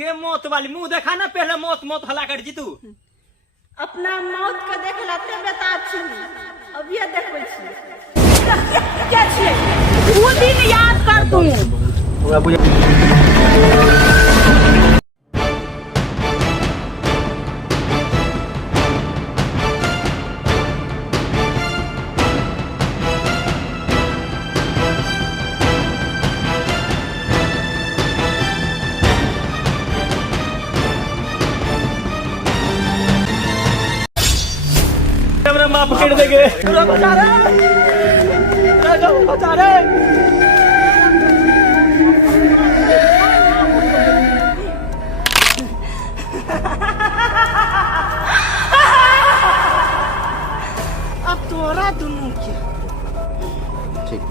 गे मौत वाली मुंह देखा ना पहले मौत मौत हला कर जी तू अपना मौत के देख लाते बता छी अब ये देखबै छी क्या छी वो दिन याद कर तू माँ पकड़ देंगे बचा रहे अब तोरा दोनों के ठीक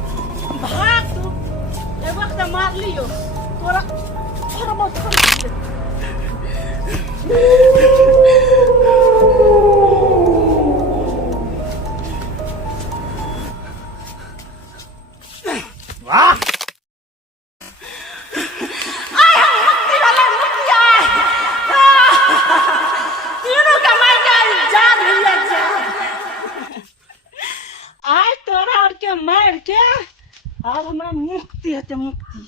भाग तू एक वक्त मार लियो तोरा थोड़ा बहुत वाह मार के अब हमरा मुक्ति है मुक्ति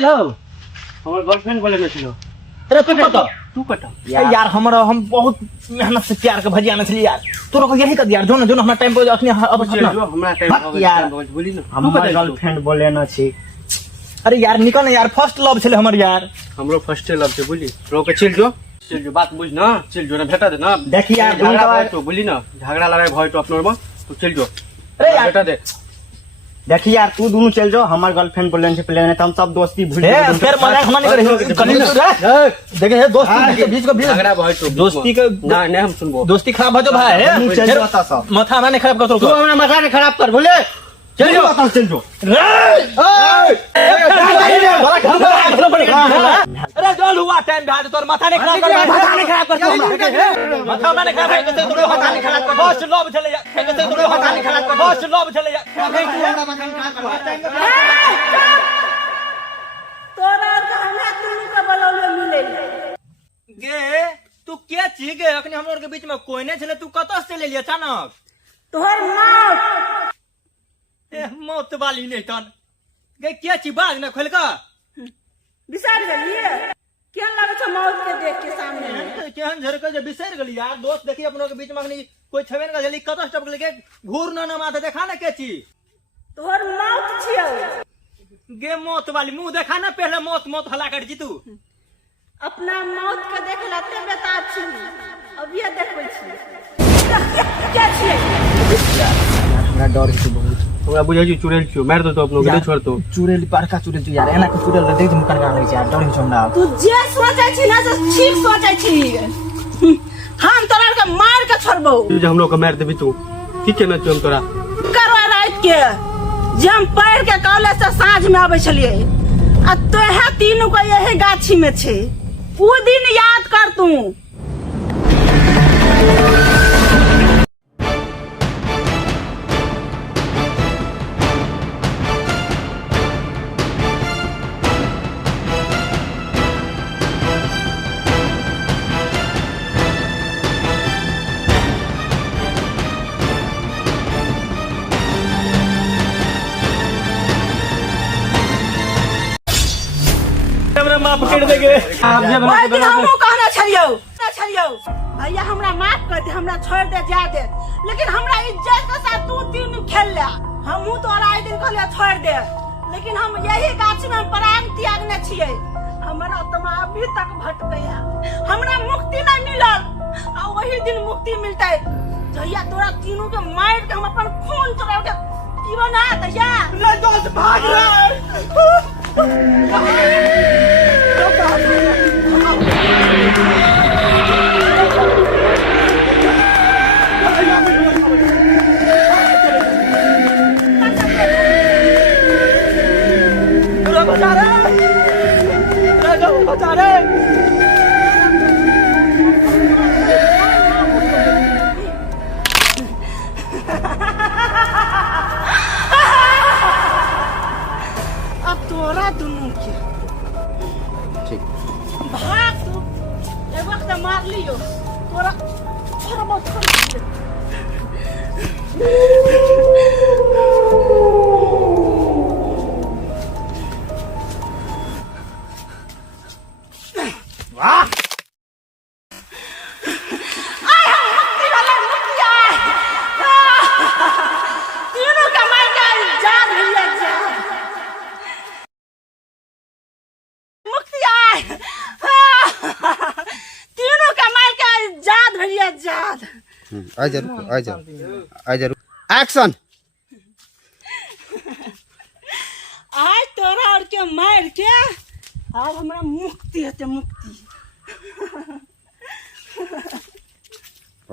हमारे गर्लफ्रेंड बोले ছিল अरे तू कटा यार हमारा हम बहुत मेहनत से प्यार का भजिया मछली यार तू को यही कर यार जो ना हमारा टाइम पे अपने अब हमारा टाइम यार बोली ना हमारे गर्लफ्रेंड बोले ना छी अरे यार निकल ना यार फर्स्ट लव छले हमर यार हमरो फर्स्ट लव छे बोली रोके चल जो बात बुझ ना चल जो ना भेटा दे ना देख यार तो बोली ना झगड़ा लड़ाई भय तो अपनोर में तू चल जो अरे यार भेटा दे देखिए यार तू दोनों चल जाओ हमारे गर्लफ्रेंड बोले से पहले तो हम सब दोस्ती भूल गए फिर मजाक हम नहीं करेंगे देखे दोस्ती के बीच को भी झगड़ा भाई तो दोस्ती का ना नहीं हम सुनबो दोस्ती खराब हो जो भाई चल जाता सब माथा हमारा नहीं खराब कर तू हमारा माथा नहीं खराब कर बोले चल जाओ चल जाओ अरे जो हुआ टाइम भाई तोर माथा नहीं खराब कर माथा नहीं खराब कर माथा मैंने खराब है कैसे तोर माथा नहीं खराब कर बस लव चले जा कैसे तोर माथा नहीं खराब कर बस लव चले जा तोरा हमरा तीनों के बलौले मिले गे तू क्या छी गे अखनी हम लोग के बीच में कोई नहीं छले तू कत से ले लिया अचानक तोहर मौत मौत वाली नहीं तन गे क्या छी बाज ना खोल का बिसार गलिए केहन लागे छ मौत के देख के सामने केहन झरके जे बिसर गली यार दोस्त देखी अपनों के बीच में अखनी कोई छबे न गली कत स्टॉप लेके घूर ना माथे देखा ना के छी तोहर मौत छियो गे मौत वाली मुंह देखा ना पहले मौत मौत हला कर जी तू अपना मौत के देख लाते बता छी अब ये देखबै छी क्या छी हमरा डर छै बहुत हमरा बुझै छी चुड़ैल छियो मार दो तो अपनो के छोड़ तो चुड़ैल बड़का चुड़ैल छियो यार एना के चुड़ैल देख मुकर गाल लगे छै यार डर छै हमरा तू जे सोचै छी ना से ठीक सोचै छी हम तोरा के मार के छोड़बो जे हम लोग के मार देबी तू की केना छी हम तोरा करवा रात के जे हम पैर के कॉलेज से साँझ में आबै छलिए आ तोहे तीनों को यही गाछी में छे वो दिन याद कर तू माफ कर देंगे हमहू कहना छलियो भैया हमरा माफ कर दे हमरा छोड़ दे जा दे लेकिन हमरा इज्जत के साथ तू तीन खेल ले हमहू तोरा एक दिन कहले छोड़ दे लेकिन हम यही गाछ में प्राण त्यागने छिए हमरा आत्मा अभी तक भटकैया हमरा मुक्ति नहीं मिलल आ वही दिन मुक्ति मिलते जहिया तोरा तीनों के मार के हम अपन खून तोरा के पीबो ना तैया दोस्त भाग रहा बचा रे राजा बचा रे अब तोरा दोनों के ठीक भाग तू एक वक्त मार लियो तोरा थोड़ा बहुत छोड़ दियो वाह तीनों का मार का जान भैया जान मुक्ति आए तीनों का मार का जान भैया जान आ जा रुको आ जा रुको एक्शन आज तोरा और के मार के आज हमरा मुक्ति है मुक्ति